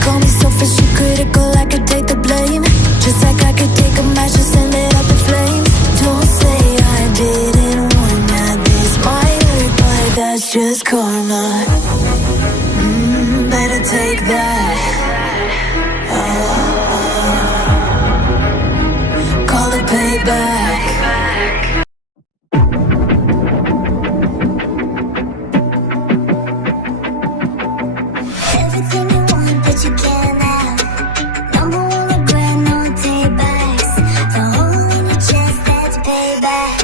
call me selfish or critical, I could take the blame. Just like I could take a match and send it up in flames. Don't say I didn't warn ya. This might hurt, but that's just karma. Better take that. Call it payback. Everything you want, but you can't have. Number one regret, no takebacks. The hole in your chest, that's payback.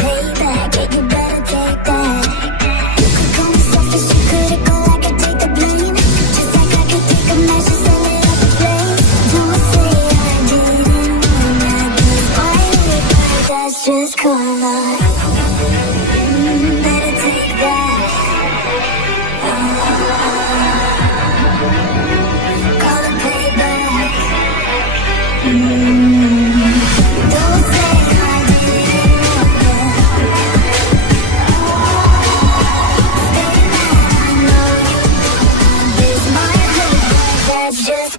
Payback, yeah, you better take that. You could call me selfish or critical, I could take the blame. Just like I could take a match and send it up in flames. Don't say I didn't warn ya. This might hurt, but that's just karma. Better take that. Call it payback. Don't say I didn't warn ya. Stay mad, I know you. This might hurt, but that's just